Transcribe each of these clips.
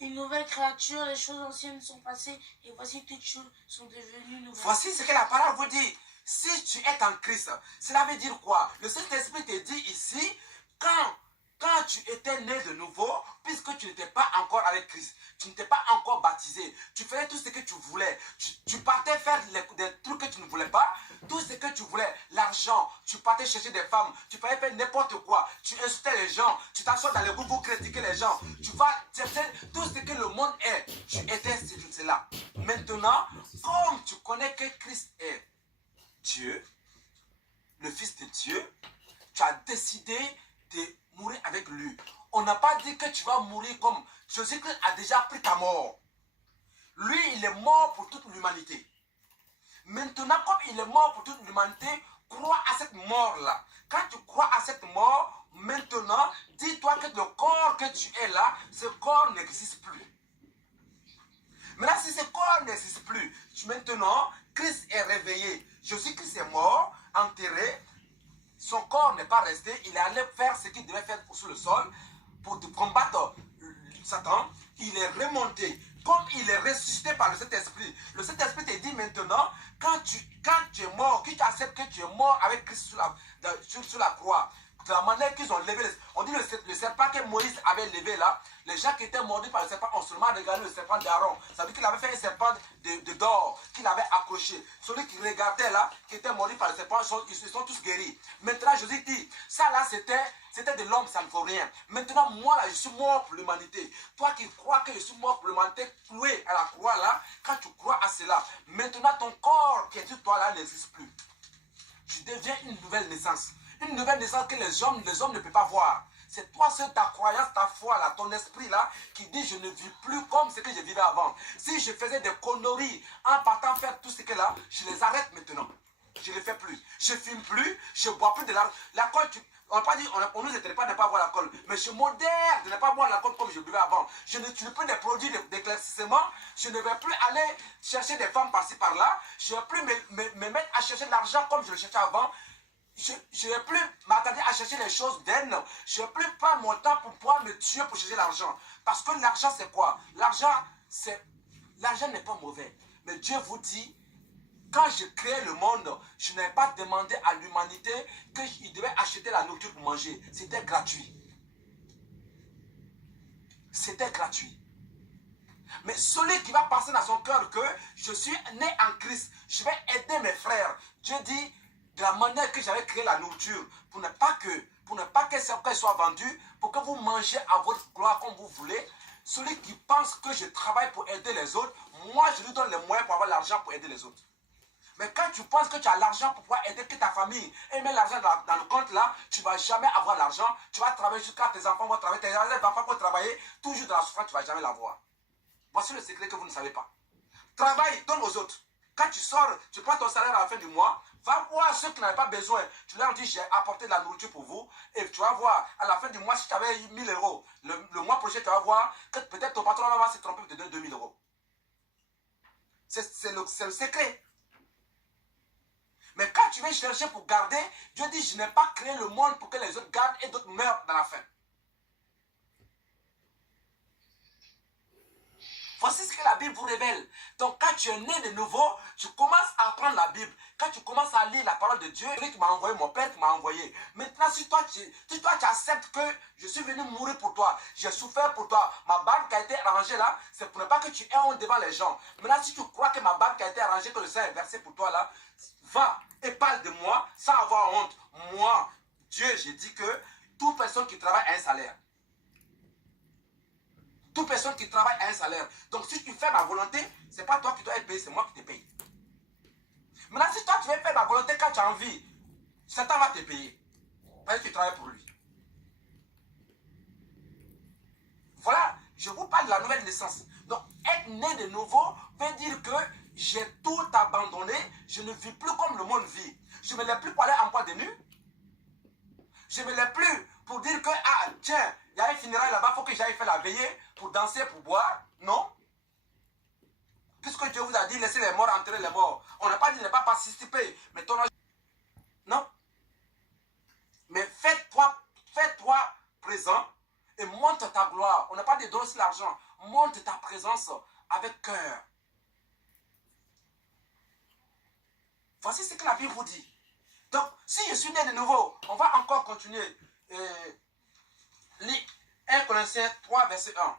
une nouvelle créature, les choses anciennes sont passées et voici toutes choses sont devenues nouvelles. Voici ce que la parole vous dit. Si tu es en Christ, cela veut dire quoi? Le Saint-Esprit te dit ici, quand tu étais né de nouveau, puisque tu n'étais pas encore avec Christ, tu n'étais pas encore baptisé, tu faisais tout ce que tu voulais, tu partais faire des trucs que tu ne voulais pas, tout ce que tu voulais, l'argent, tu partais chercher des femmes, tu faisais faire n'importe quoi, tu insultais les gens, tu t'assois dans les groupes pour critiquer les gens, tu vas chercher tout ce que le monde est, tu étais cela. Maintenant, comme tu connais que Christ est Dieu, le Fils de Dieu, tu as décidé de mourir avec lui. On n'a pas dit que tu vas mourir comme Jésus-Christ a déjà pris ta mort. Lui, il est mort pour toute l'humanité. Maintenant, comme il est mort pour toute l'humanité, crois à cette mort-là. Quand tu crois à cette mort, maintenant, dis-toi que le corps que tu es là, ce corps n'existe plus. Maintenant, si ce corps n'existe plus, maintenant, Christ est réveillé. Jésus-Christ est mort, enterré. Son corps n'est pas resté. Il est allé faire ce qu'il devait faire sur le sol pour combattre Satan. Il est remonté. Comme il est ressuscité par le Saint-Esprit. Le Saint-Esprit te dit maintenant, quand tu es mort, que tu acceptes que tu es mort avec Christ sur la croix, de la manière qu'ils ont levé, on dit le serpent que Moïse avait levé là, les gens qui étaient mordus par le serpent ont seulement regardé le serpent d'Aaron. Ça veut dire qu'il avait fait un serpent d'or qu'il avait accroché. Celui qui regardait là, qui était mordu par le serpent, ils sont tous guéris. Maintenant, Jésus dit, ça là c'était de l'homme, ça ne faut rien. Maintenant, moi là, je suis mort pour l'humanité. Toi qui crois que je suis mort pour l'humanité, cloué à la croix là, quand tu crois à cela, maintenant ton corps qui est sur toi là n'existe plus. Tu deviens une nouvelle naissance. Une nouvelle naissance que les hommes ne peuvent pas voir. C'est toi seul, ta croyance, ta foi, là, ton esprit là, qui dit je ne vis plus comme ce que je vivais avant. Si je faisais des conneries en partant faire tout ce que là, je les arrête maintenant. Je ne les fais plus. Je ne fume plus, je ne bois plus de l'alcool. On ne nous interdit pas de ne pas boire l'alcool, mais je modère de ne pas boire l'alcool comme je buvais avant. Je n'utilise plus des produits d'éclaircissement. Je ne vais plus aller chercher des femmes par-ci par-là. Je ne vais plus me mettre à chercher de l'argent comme je le cherchais avant. Je ne vais plus m'attarder à chercher les choses d'aine. Je ne vais plus prendre mon temps pour pouvoir me tuer pour chercher l'argent. Parce que l'argent, c'est quoi? L'argent n'est pas mauvais. Mais Dieu vous dit, quand je créais le monde, je n'avais pas demandé à l'humanité qu'il devait acheter la nourriture pour manger. C'était gratuit. C'était gratuit. Mais celui qui va penser dans son cœur que je suis né en Christ, je vais aider mes frères. Dieu dit, de la manière que j'avais créé la nourriture, pour ne pas que ça soit vendu, pour que vous mangez à votre gloire comme vous voulez. Celui qui pense que je travaille pour aider les autres, moi je lui donne les moyens pour avoir l'argent pour aider les autres. Mais quand tu penses que tu as l'argent pour pouvoir aider que ta famille et mettre l'argent dans le compte là, tu ne vas jamais avoir l'argent. Tu vas travailler jusqu'à tes enfants vont travailler, tes enfants vont travailler, toujours dans la souffrance, tu ne vas jamais l'avoir. Voici le secret que vous ne savez pas. Travaille, donne aux autres. Quand tu sors, tu prends ton salaire à la fin du mois, va voir ceux qui n'avaient pas besoin. Tu leur dis, j'ai apporté de la nourriture pour vous. Et tu vas voir, à la fin du mois, si tu avais 1000 euros, le mois prochain, tu vas voir que peut-être ton patron va se tromper de 2000 euros. C'est le secret. Mais quand tu viens chercher pour garder, Dieu dit, je n'ai pas créé le monde pour que les autres gardent et d'autres meurent dans la faim. Voici ce que la Bible vous révèle. Donc quand tu es né de nouveau, tu commences à apprendre la Bible. Quand tu commences à lire la parole de Dieu, celui qui m'a envoyé, mon Père qui m'a envoyé. Maintenant, si toi tu acceptes que je suis venu mourir pour toi, j'ai souffert pour toi, ma barbe qui a été arrangée là, c'est pour ne pas que tu aies honte devant les gens. Maintenant, si tu crois que ma barbe qui a été arrangée, que le sang est versé pour toi là, va et parle de moi sans avoir honte. Moi, Dieu, j'ai dit que toute personne qui travaille a un salaire. Toute personne qui travaille a un salaire. Donc si tu fais ma volonté, ce n'est pas toi qui dois être payé, c'est moi qui te paye. Maintenant, si toi tu veux faire ma volonté quand tu as envie, Satan va te payer. Parce que tu travailles pour lui. Voilà, je vous parle de la nouvelle naissance. Donc, être né de nouveau veut dire que j'ai tout abandonné, je ne vis plus comme le monde vit. Je ne me lève plus pour aller en boîte de nuit. Je ne me lève plus pour dire que, ah, tiens, il y a un funérail là-bas, il faut que j'aille faire la veillée pour danser, pour boire. Non. Puisque Dieu vous a dit, laissez les morts enterrer les morts. On n'a pas dit de ne pas participer. Mais ton... Non. Mais fais-toi présent et montre ta gloire. On n'a pas dit donner l'argent. montre ta présence avec cœur. Voici ce que la Bible vous dit. Donc, si je suis né de nouveau, on va encore continuer. 1 Corinthiens 3, verset 1.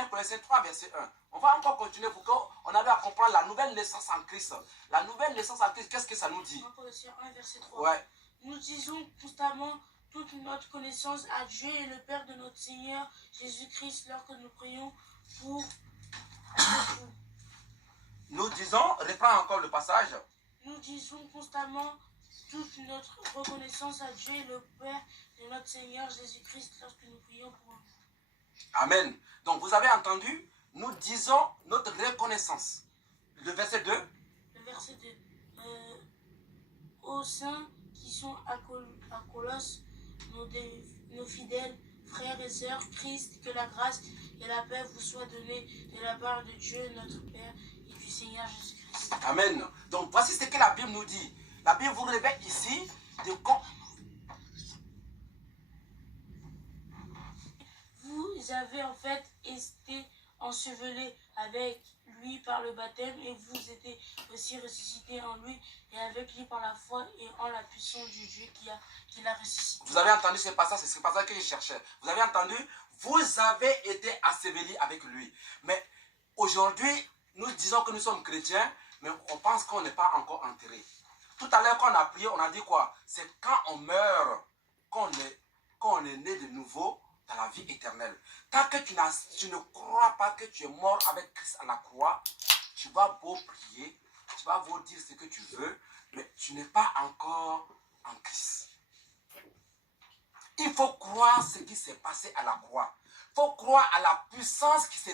1 Corinthiens 3, verset 1. On va encore continuer pour qu'on arrive à comprendre la nouvelle naissance en Christ. La nouvelle naissance en Christ, qu'est-ce que ça nous dit? 1 Corinthiens 1, verset 3. Ouais. Nous disons constamment toute notre connaissance à Dieu et le Père de notre Seigneur Jésus-Christ lorsque nous prions pour vous. Nous disons, reprends encore le passage. Nous disons constamment toute notre reconnaissance à Dieu et le Père de notre Seigneur Jésus-Christ lorsque nous prions pour vous. Amen. Donc vous avez entendu, nous disons notre reconnaissance. Le verset 2. Le verset 2. Aux saints qui sont à Colosse, nos fidèles frères et sœurs, Christ, que la grâce et la paix vous soient données de la part de Dieu notre Père et du Seigneur Jésus-Christ. Amen. Donc voici ce que la Bible nous dit. La Bible vous révèle ici de vous avez en fait été ensevelés avec lui par le baptême et vous êtes aussi ressuscités en lui et avec lui par la foi et en la puissance du Dieu qui l'a ressuscité. Vous avez entendu ce passage, c'est ce passage que je cherchais. Vous avez entendu? Vous avez été ensevelis avec lui. Mais aujourd'hui, nous disons que nous sommes chrétiens, mais on pense qu'on n'est pas encore enterrés. Tout à l'heure, quand on a prié, on a dit quoi? C'est quand on meurt, qu'on est né de nouveau dans la vie éternelle. Tant que tu ne crois pas que tu es mort avec Christ à la croix, tu vas beau prier, tu vas beau dire ce que tu veux, mais tu n'es pas encore en Christ. Il faut croire ce qui s'est passé à la croix. Il faut croire à la puissance qui s'est